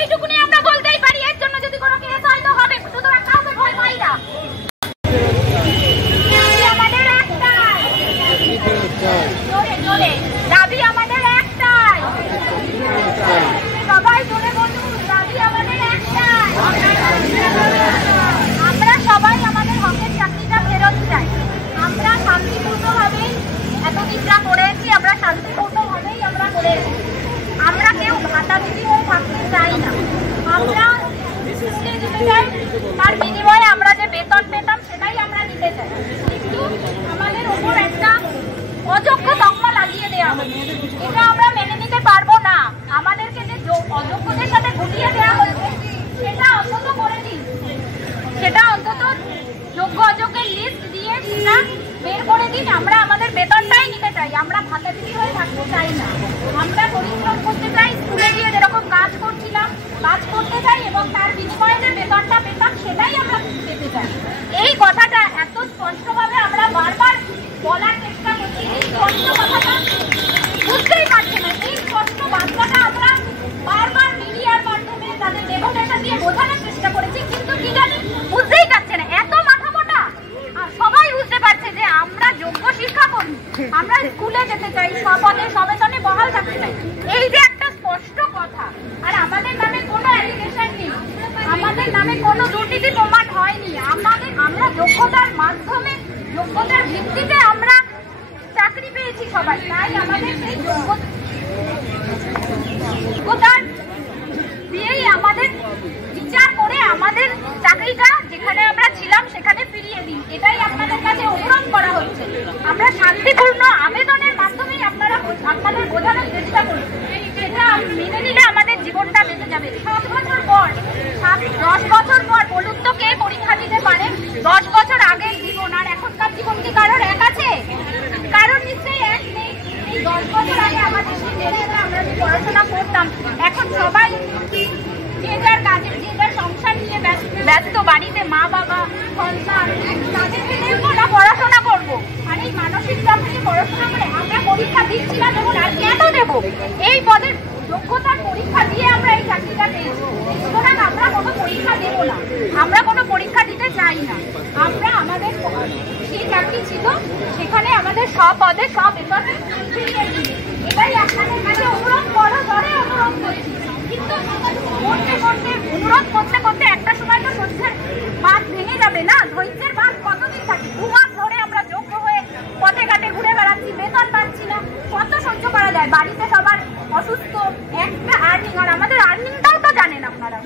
এইটুকুনি আমরা বলতেই পারি। এর জন্য যদি কোনো কেস হয় তো হবে, সুতরাং কাউকে ভয় পাই না। আমাদের একটাই দাবি, আমাদের একটাই, সবাই জোরে বলুন, দাবি আমাদের একটাই। আমরা সবাই আমাদের হকের চাকরিটা ফেরত চাই। আমরা শান্তিপূর্ণভাবে এতদিন যা করেছি, আমরা শান্তিপূর্ণভাবেই আমরা করেছি। আমরা কেউ ভাতাভুগি হয়ে থাকতে চাই না। আমরা দিতে চাই, তার বিনিময়ে আমরা যে বেতন পেতাম সেটাই আমরা নিতে চাই। কিন্তু আমাদের ওপর একটা অযোগ্য তকমা লাগিয়ে দেওয়া হচ্ছে, এটা আমরা মেনে নিতে পারবো না। আমাদেরকে যে অযোগ্যদের সাথে গুটিয়ে দেওয়া হচ্ছে সেটা অন্তত করে দিন, সেটা অন্তত যোগ্য অযোগ্যের লিস্ট দিয়ে সেটা বের করে দিন। আমরা আমাদের বেতনটাই নিতে চাই, আমরা ভাতাভুগি হয়ে থাকতে চাই না। আমরা পরিশ্রম করতে চাই, স্কুলে গিয়ে যেরকম কাজ করছিলাম কাজ করতে চাই, এবং তার বিনিময়ে যে বেতনটা পেতাম সেটাই আমরা পেতে চাই। এই কথাটা এত স্পষ্টভাবে আমরা বারবার বলার চেষ্টা করছি, এই স্পষ্ট কথাটা বুঝতেই পারছে না। এই স্পষ্ট বার্তাটা আমরা বারবার মিডিয়ার মাধ্যমে তাদের দেবদেশা দিয়ে বোঝানোর চেষ্টা করেছি, কিন্তু কি জানি বুঝতেই পারছে না। এত মাথা মোটা, সবাই বুঝতে পারছে যে আমরা যোগ্য শিক্ষা করি, আমরা স্কুলে যেতে চাই, সপদে সবেতনে বহাল থাকতে চাই। এই যে একটা স্পষ্ট কথা, আর আমাদের নামে কোনো অ্যালিগেশন নেই, আমাদের নামে কোনো দুর্নীতি প্রমাণ হয়নি। আমরা যোগ্যতার মাধ্যমে, যোগ্যতার ভিত্তিতে আমরা চাকরি পেয়েছি সবাই। তাই আমাদের সেই যোগ্যতার দিয়েই আমাদের বিচার করে আমাদের চাকরিটা যেখানে আমরা ছিলাম সেখানে ফিরিয়ে দিন, এটাই আপনাদের কাছে অনুরোধ করা হচ্ছে। আমরা শান্তিপূর্ণ আবেদনের মাধ্যমেই আপনাদের বোঝানোর চেষ্টা করি, সেটা মেনে নিলে আমাদের জীবনটা বেঁচে যাবে। 7 বছর পর, 10 বছর পর বলুন তো কে পরীক্ষা দিতে পারে? 10 বছর আগের জীবন আর এখনকার জীবন কি কারোর এক আছে? কারণ নিশ্চয়ই এক নেই। এই 10 বছর আগে আমাদের আমরা যে পড়াশোনা করতাম, এখন সবাই যে যার কাজে, যে যার সংসার নিয়ে ব্যস্ত, বাড়িতে মা বাবা সন্তান, তাদের না পড়াশোনা করবো। আর এই মানসিক চাপ নিয়ে পড়াশোনা করে আমরা পরীক্ষা দিচ্ছি না যখন, আর কেন দেবো? এই পদের যোগ্যতার পরীক্ষা দিয়ে আমরা এই চাকরিটা পেয়েছি, সুতরাং আমরা কোনো পরীক্ষা দেবো না, আমরা কোনো পরীক্ষা দিতে চাই না। আমরা আমাদের যে চাকরি ছিল সেখানে আমাদের সব পদে সব বেতনে ফিরিয়ে দিই, এটাই আপনাদের কাছে অনুরোধ, বড় ধরে অনুরোধ করছি। কিন্তু অনুরোধ করতে করতে একটা সময় তো সহ্যের বাঁধ ভেঙে যাবে না? ধৈর্যের বাঁধ কতদিন থাকে? 2 মাস ধরে আমরা যোগ্য হয়ে পথে ঘাটে ঘুরে বেড়াচ্ছি, বেতন পাচ্ছি না, কত সহ্য করা যায়? বাড়িতে সবার অসুস্থ, একটা আর্নিং, আর আমাদের আর্নিংটাও তো জানেন আপনারা,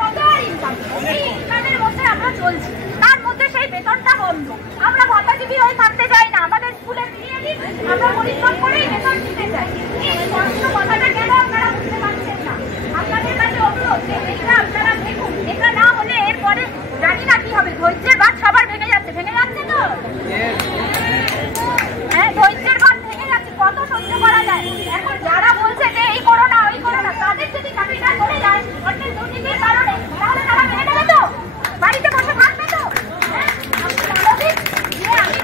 কত ইনকাম, এই ইনকামের মধ্যে আমরা চলছি, তার মধ্যে সেই বেতনটা বন্ধ। আমরা ভাতাজীবী হয়ে থাকতে চাই না, আমাদের স্কুলে ফিরিয়ে দিন, আমরা পরিশ্রম করেই বেতন দিতে চাই। এই স্পষ্ট কথাটা কেন আপনারা বুঝতে পারছেন না? আপনাদের কাছে অনুরোধ যে এটা আপনারা দেখুন, এটা না হলে এরপরে জানি না কি হবে। ধৈর্যের বাঁধ সবার ভেঙে যাচ্ছে তো? হ্যাঁ, ধৈর্যের বাঁধ ভেঙে যাচ্ছে, কত সহ্য করা যায়? এখন যারা বলছে যে এই করো না ওই করো না, তাদের যদি চাকরিটা চলে যায় অর্থের দুর্নীতির কারণে, তাহলে তারা মেনে নেবে তো? বাড়িতে বসে থাকবে তো? আমি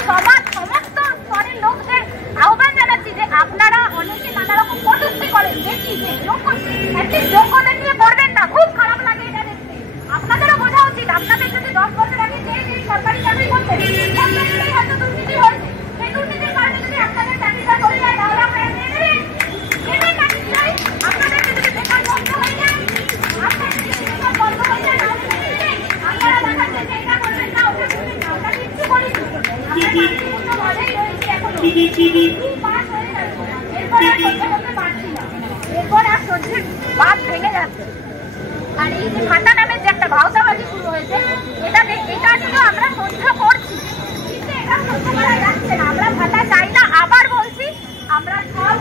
সমস্ত স্তরের লোকদের আহ্বান জানাচ্ছি যে আপনারা অনেকে নানা রকম কটূক্তি করেন, দেখি যে যোগ্যদের নিয়ে করবেন না, খুব খারাপ লাগে এটা দেখতে। আপনাদেরও বোঝা উচিত, আপনাদের যদি 10 বছর আগে যে সরকারি চাকরি করতেন হয়তো দুর্নীতি হয়েছে, সেই দুর্নীতির কারণে যদি আপনাদের চাকরিটা চলে যায় তাহলে আপনারা মেনে নেবেন না? নিশ্চয়ই আপনাদেরকে যদি বেতন বন্ধ হয়ে যায়, আপনাদের যদি বেতন বন্ধ হয়ে যায় তাহলে মেনে নেবেন? আপনারা দেখাচ্ছেন যে এটা করবেন না, ওটা করবেন না, ওটা কিচ্ছু করিনি, আমরা শান্তিপূর্ণ ভাবেই রয়েছি। এখনো 2 মাস হয়ে যাচ্ছে, এরপর আর সহ্য করতে পারছি না, এরপর আর সহ্যের বাঁধ ভেঙে যাচ্ছে। আর এই যে ভাতা নামের যে একটা ভাওতাবাজি শুরু হয়েছে, এটা শুধু আমরা সহ্য করছি, কিন্তু এটা সহ্য করা যাচ্ছে না। আমরা ভাতা চাই না, আবার বলছি, আমরা সব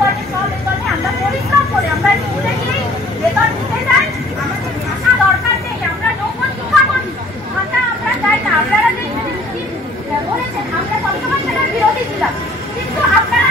বেতনে আমরা পরিশ্রম করে আমরা স্কুলে গিয়েই বেতন দিতে চাই। আমাদের ভাতা দরকার নেই, আমরা যোগ্য শিক্ষা করি, ভাতা আমরা চাই না। আপনারা যে বলেছেন আমরা সবসময় সেটার বিরোধী ছিলাম, কিন্তু আপনারা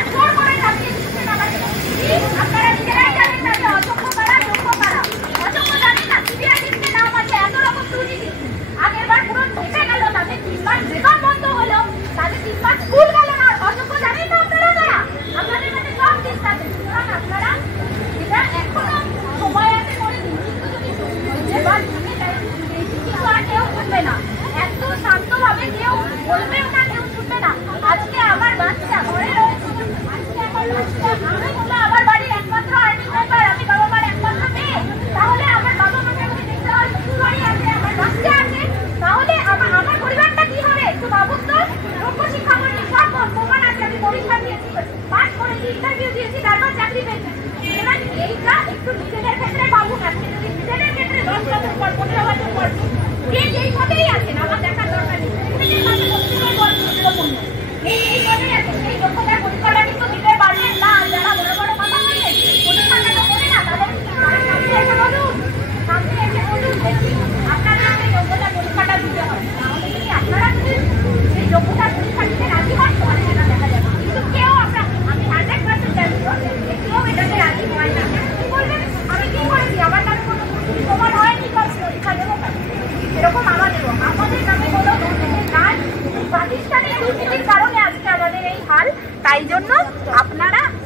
জন্য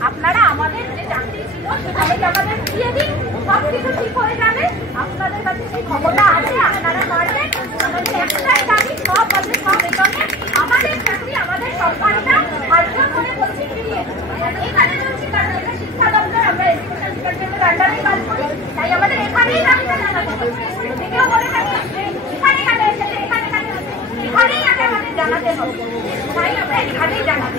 আপনারা আমাদের যে চাকরি ছিল সেখানে আমাদের ফিরিয়ে দিন, সবকিছু ঠিক হয়ে যাবে। আপনাদের কাছে সেই ক্ষমতা আছে, আপনারা পারবেন। আমাদের একটাই দাবি, সব আছে সব বেতনে আমাদের চাকরি, আমাদের সম্মানটা হালকা করে বলছি ফিরিয়ে দিন। এখানে বলছি কারণ এটা শিক্ষা দপ্তর, আমরা এডুকেশন ডিপার্টমেন্টের আন্ডারে কাজ করি, তাই আমাদের এখানেই দাবিটা জানাতে হবে। থেকেও বলে থাকি এখানে এখানেই আগে আমাদের জানাতে হবে, তাই আমরা এখানেই জানাতে